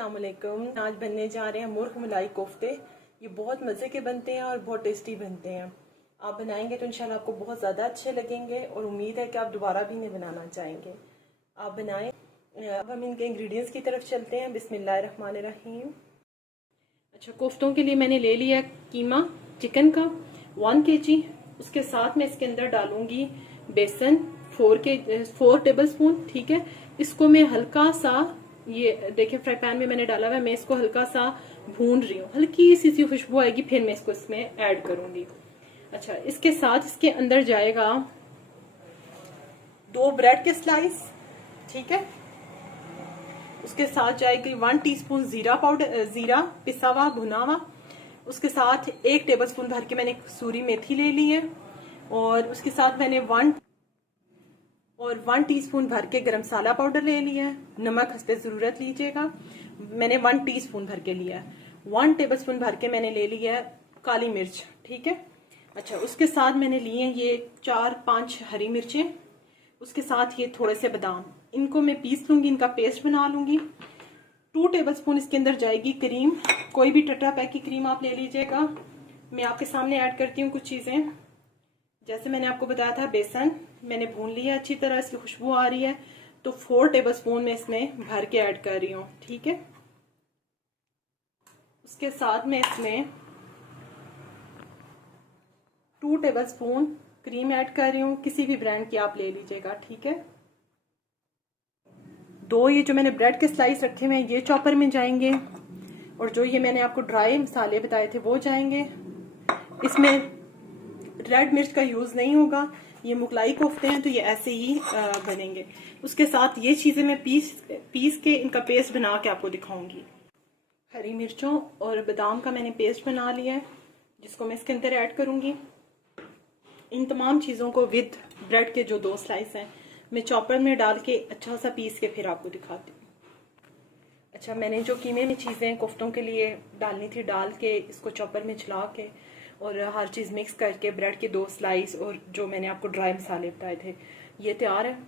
अस्सलामुअलैकुम। आज बनने जा रहे हैं मुर्ग मलाई कोफ्ते। ये बहुत मज़े के बनते हैं और बहुत टेस्टी बनते हैं। आप बनाएंगे तो इंशाल्लाह आपको बहुत ज़्यादा अच्छे लगेंगे और उम्मीद है कि आप दोबारा भी इन्हें बनाना चाहेंगे। आप बनाएं। अब हम इनके इंग्रेडिएंट्स की तरफ चलते हैं। बिस्मिल्लाहिर्रहमानिर्रहीम। अच्छा, कोफ्तों के लिए मैंने ले लिया कीमा चिकन का 1 kg। उसके साथ मैं इसके अंदर डालूंगी बेसन 4 टेबल स्पून। ठीक है, इसको मैं हल्का सा, ये देखिए फ्राई पैन में मैंने डाला हुआ है, मैं इसको हल्का सा भून रही हूँ। हल्की सी खुशबू आएगी, फिर मैं इसको इसमें ऐड करूंगी। अच्छा, इसके साथ इसके अंदर जाएगा 2 ब्रेड के स्लाइस। ठीक है, उसके साथ जाएगी 1 टीस्पून जीरा पाउडर, जीरा पिसा हुआ भुना हुआ। उसके साथ 1 टेबल स्पून भर के मैंने कसूरी मेथी ले ली है और उसके साथ मैंने 1 टीस्पून भर के गरम मसाला पाउडर ले लिया है। नमक हस्बे जरूरत लीजिएगा, मैंने 1 टीस्पून भर के लिया है। 1 टेबल स्पून भर के मैंने ले लिया है काली मिर्च। ठीक है, अच्छा, उसके साथ मैंने लिए ये 4-5 हरी मिर्चें। उसके साथ ये थोड़े से बादाम, इनको मैं पीस लूंगी, इनका पेस्ट बना लूंगी। 2 टेबल स्पून इसके अंदर जाएगी क्रीम, कोई भी टेट्रा पैक की क्रीम आप ले लीजिएगा। मैं आपके सामने ऐड करती हूँ कुछ चीजें। जैसे मैंने आपको बताया था, बेसन मैंने भून लिया अच्छी तरह, इसकी खुशबू आ रही है, तो 4 टेबल स्पून मैं इसमें भर के ऐड कर रही हूँ। ठीक है, उसके साथ मैं इसमें 2 टेबल स्पून क्रीम ऐड कर रही हूँ, किसी भी ब्रांड की आप ले लीजिएगा। ठीक है, 2 ये जो मैंने ब्रेड के स्लाइस रखे हुए हैं ये चॉपर में जाएंगे, और जो ये मैंने आपको ड्राई मसाले बताए थे वो जाएंगे। इसमें रेड मिर्च का यूज नहीं होगा, ये मुगलाई कोफ्ते हैं तो ये ऐसे ही बनेंगे। उसके साथ ये चीजें मैं पीस के इनका पेस्ट बना के आपको दिखाऊंगी। हरी मिर्चों और बादाम का मैंने पेस्ट बना लिया है, जिसको मैं इसके अंदर ऐड करूंगी। इन तमाम चीजों को विद ब्रेड के जो 2 स्लाइस हैं मैं चॉपर में डाल के अच्छा सा पीस के फिर आपको दिखाती हूँ। अच्छा, मैंने जो कीमे में चीजें कोफ्तों के लिए डालनी थी डाल के इसको चॉपर में चला के और हर चीज़ मिक्स करके ब्रेड के 2 स्लाइस और जो मैंने आपको ड्राई मसाले बताए थे ये तैयार है।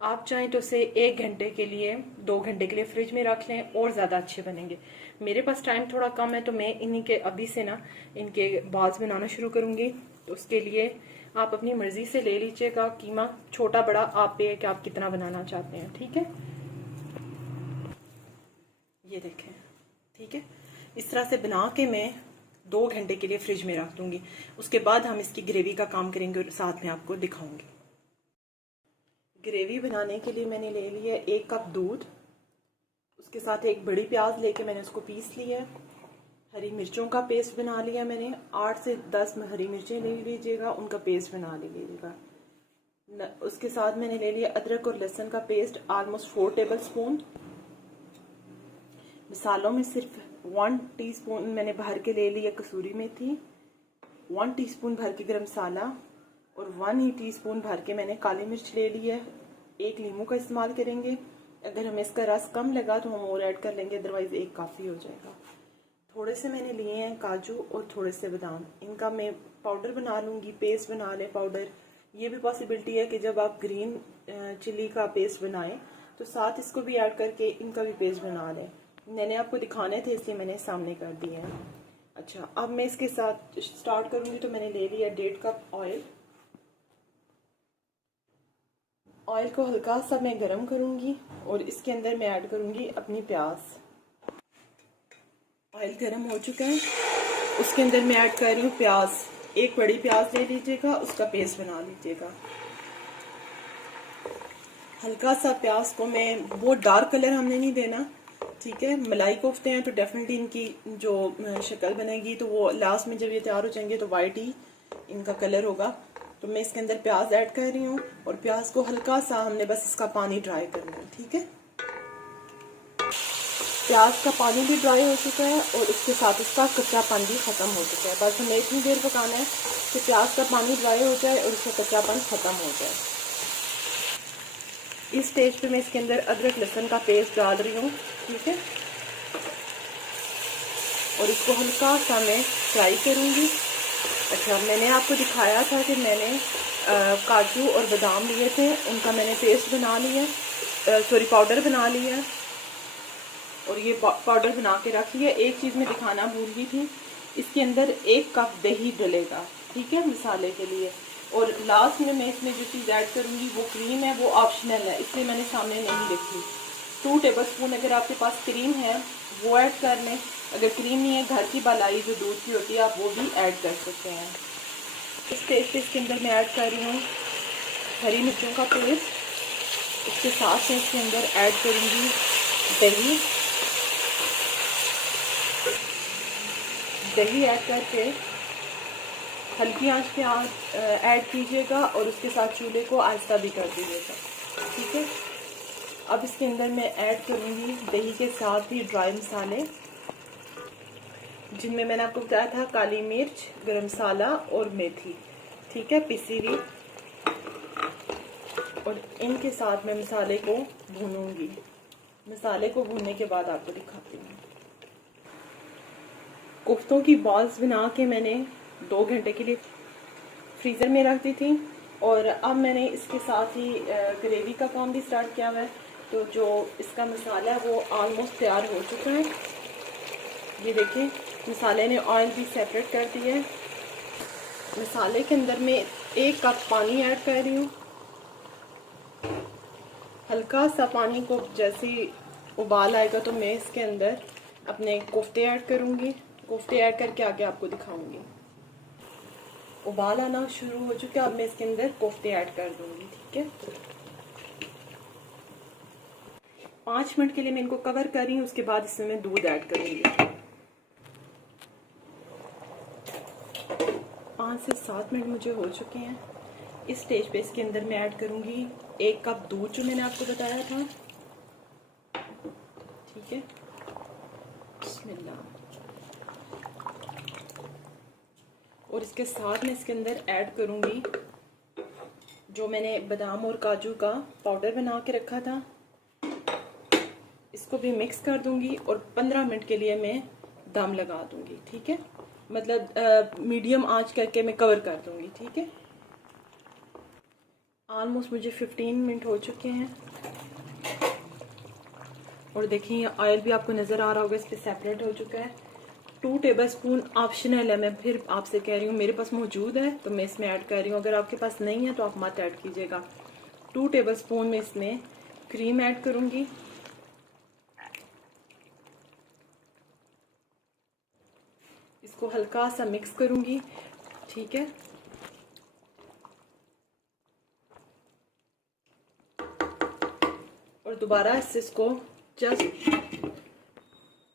आप चाहें तो इसे 1 घंटे के लिए 2 घंटे के लिए फ्रिज में रख लें और ज़्यादा अच्छे बनेंगे। मेरे पास टाइम थोड़ा कम है तो मैं इन्हीं के अभी से ना इनके बाल्स बनाना शुरू करूँगी। तो उसके लिए आप अपनी मर्जी से ले लीजिएगा, कीमा छोटा बड़ा आप पे है कि आप कितना बनाना चाहते हैं। ठीक है, ये देखें। ठीक है, इस तरह से बना के मैं 2 घंटे के लिए फ्रिज में रख दूंगी। उसके बाद हम इसकी ग्रेवी का काम करेंगे और साथ में आपको दिखाऊंगी। ग्रेवी बनाने के लिए मैंने ले लिया 1 कप दूध, उसके साथ 1 बड़ी प्याज लेके मैंने उसको पीस लिया है। हरी मिर्चों का पेस्ट बना लिया मैंने, 8 से 10 हरी मिर्चें ले लीजिएगा, उनका पेस्ट बना लीजिएगा। उसके साथ मैंने ले लिया अदरक और लहसुन का पेस्ट ऑलमोस्ट 4 टेबल स्पून। मसालों में सिर्फ 1 टीस्पून मैंने भर के ले लिया कसूरी मेथी, 1 टीस्पून भर के गरम मसाला और 1 ही टीस्पून भर के मैंने काली मिर्च ले ली है। 1 नींबू का इस्तेमाल करेंगे, अगर हमें इसका रस कम लगा तो हम और ऐड कर लेंगे, अदरवाइज 1 काफ़ी हो जाएगा। थोड़े से मैंने लिए हैं काजू और थोड़े से बादाम, इनका मैं पाउडर बना लूँगी, पेस्ट बना लें पाउडर। ये भी पॉसिबिलिटी है कि जब आप ग्रीन चिली का पेस्ट बनाएं तो साथ इसको भी ऐड करके इनका भी पेस्ट बना लें। मैंने आपको दिखाने थे इसलिए मैंने सामने कर दिए हैं। अच्छा, अब मैं इसके साथ स्टार्ट करूंगी तो मैंने ले लिया 1.5 कप ऑयल। ऑयल को हल्का सा मैं गरम करूंगी और इसके अंदर मैं ऐड करूंगी अपनी प्याज। ऑयल गरम हो चुका है, उसके अंदर मैं ऐड कर रही हूँ प्याज। 1 बड़ी प्याज ले लीजिएगा, उसका पेस्ट बना लीजिएगा। हल्का सा प्याज को मैं, बहुत डार्क कलर हमने नहीं देना। ठीक है, मलाई कोफ्ते हैं तो डेफिनेटली इनकी जो शक्ल बनेगी तो वो लास्ट में जब ये तैयार हो जाएंगे तो वाइट ही इनका कलर होगा। तो मैं इसके अंदर प्याज ऐड कर रही हूँ और प्याज को हल्का सा हमने बस इसका पानी ड्राई करना है। ठीक है, प्याज का पानी भी ड्राई हो चुका है और इसके साथ इसका कच्चापन भी खत्म हो चुका है। बस हमें इतनी देर पकाना है कि प्याज का पानी ड्राई हो जाए और इसका कच्चापन खत्म हो जाए। इस स्टेज पे मैं इसके अंदर अदरक लहसुन का पेस्ट डाल रही हूँ। ठीक है, और इसको हल्का सा मैं फ्राई करूँगी। अच्छा, मैंने आपको दिखाया था कि मैंने काजू और बादाम लिए थे, उनका मैंने पेस्ट बना लिया, सॉरी पाउडर बना लिया। और ये पाउडर बना के रख लिया। एक चीज़ मैं दिखाना भूल गई थी, इसके अंदर 1 कप दही डलेगा, ठीक है, मसाले के लिए। और लास्ट में मैं इसमें जो चीज़ ऐड करूँगी वो क्रीम है, वो ऑप्शनल है, इसलिए मैंने सामने नहीं लिखी। 2 टेबलस्पून अगर आपके पास क्रीम है वो ऐड कर लें। अगर क्रीम नहीं है, घर की मलाई जो दूध की होती है, आप वो भी ऐड कर सकते हैं। इस स्टेज पे इसके अंदर मैं ऐड कर रही हूँ हरी मिर्चों का पेस्ट। इसके साथ में इसके अंदर ऐड करूँगी दही। दही ऐड करके हल्की आंच पे ऐड कीजिएगा और उसके साथ चूल्हे को आहिस्ता भी कर दीजिएगा, ठीक है। अब इसके अंदर मैं ऐड करूँगी दही के साथ ही ड्राई मसाले, जिनमें मैंने आपको बताया था काली मिर्च, गरम मसाला और मेथी, ठीक है, पिसी हुई। और इनके साथ मैं मसाले को भूनूंगी। मसाले को भूनने के बाद आपको दिखाती हूँ। कोफ्तों की बॉल्स बना के मैंने 2 घंटे के लिए फ्रीज़र में रख दी थी और अब मैंने इसके साथ ही ग्रेवी का काम भी स्टार्ट किया हुआ है। तो जो इसका मसाला है वो ऑलमोस्ट तैयार हो चुका है। ये देखिए, मसाले ने ऑयल भी सेपरेट कर दिया है। मसाले के अंदर मैं 1 कप पानी ऐड कर रही हूँ। हल्का सा पानी को जैसे ही उबाल आएगा तो मैं इसके अंदर अपने कोफ्ते ऐड करूँगी। कोफ्ते ऐड करके आगे आपको दिखाऊंगी। उबाल आना शुरू हो चुका है, अब मैं इसके अंदर कोफ्ते ऐड कर दूंगी, ठीक है। 5 मिनट के लिए मैं इनको कवर कर रही हूँ, उसके बाद इसमें मैं दूध ऐड करूंगी। 5 से 7 मिनट मुझे हो चुके हैं। इस स्टेज पे इसके अंदर मैं ऐड करूंगी 1 कप दूध जो मैंने आपको बताया था, ठीक है। बिस्मिल्लाह। और इसके साथ में इसके अंदर ऐड करूंगी जो मैंने बादाम और काजू का पाउडर बना के रखा था। इसको भी मिक्स कर दूंगी और 15 मिनट के लिए मैं दम लगा दूंगी, ठीक है। मतलब मीडियम आंच करके मैं कवर कर दूंगी, ठीक है। ऑलमोस्ट मुझे 15 मिनट हो चुके हैं और देखिए ऑयल भी आपको नज़र आ रहा होगा, इस पर सेपरेट हो चुका है। 2 टेबलस्पून ऑप्शनल है, मैं फिर आपसे कह रही हूँ, मेरे पास मौजूद है तो मैं इसमें ऐड कर रही हूँ। अगर आपके पास नहीं है तो आप मत ऐड कीजिएगा। 2 टेबलस्पून में इसमें क्रीम ऐड करूँगी। इसको हल्का सा मिक्स करूँगी, ठीक है। और दोबारा इसको जस्ट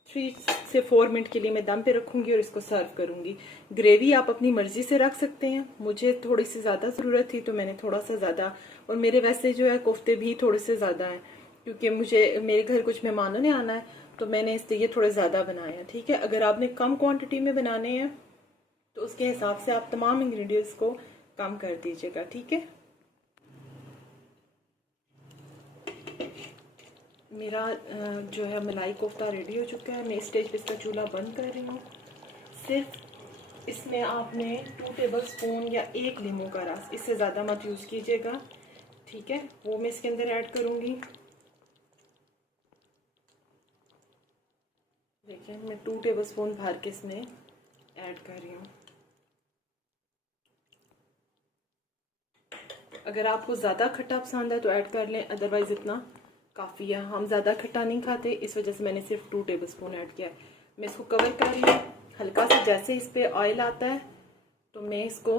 3 से 4 मिनट के लिए मैं दम पे रखूंगी और इसको सर्व करूंगी। ग्रेवी आप अपनी मर्जी से रख सकते हैं। मुझे थोड़ी सी ज़्यादा ज़रूरत थी तो मैंने थोड़ा सा ज़्यादा, और मेरे वैसे जो है कोफ्ते भी थोड़े से ज़्यादा हैं क्योंकि मेरे घर कुछ मेहमानों ने आना है तो मैंने इसलिए थोड़े ज़्यादा बनाए हैं, ठीक है। अगर आपने कम क्वांटिटी में बनाने हैं तो उसके हिसाब से आप तमाम इंग्रेडिएंट्स को कम कर दीजिएगा, ठीक है। मेरा जो है मलाई कोफ्ता रेडी हो चुका है। मैं इस स्टेज पे इसका चूल्हा बंद कर रही हूँ। सिर्फ इसमें आपने 2 टेबलस्पून या 1 नींबू का रस, इससे ज़्यादा मत यूज़ कीजिएगा, ठीक है। वो मैं इसके अंदर ऐड करूँगी। देखिए मैं 2 टेबलस्पून भर के इसमें ऐड कर रही हूँ। अगर आपको ज़्यादा खट्टा पसंद है तो ऐड कर लें, अदरवाइज़ इतना काफ़ी है। हम ज़्यादा खट्टा नहीं खाते, इस वजह से मैंने सिर्फ 2 टेबलस्पून ऐड किया है। मैं इसको कवर कर रही हूँ। हल्का सा जैसे इस पर ऑयल आता है तो मैं इसको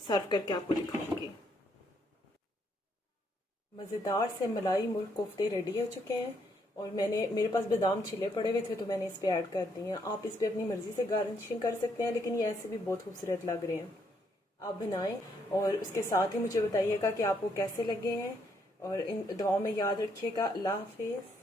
सर्व करके आपको दिखाऊंगी। मज़ेदार से मलाई मुर्ग कोफ्ते रेडी हो चुके हैं और मेरे पास बादाम छिले पड़े हुए थे तो मैंने इस पर ऐड कर दिए हैं। आप इस पर अपनी मर्ज़ी से गार्निशिंग कर सकते हैं, लेकिन ये ऐसे भी बहुत खूबसूरत लग रहे हैं। आप बनाएं और उसके साथ ही मुझे बताइएगा कि आपको कैसे लगे हैं और इन दुआओं में याद रखिएगा। अल्लाह हाफिज़।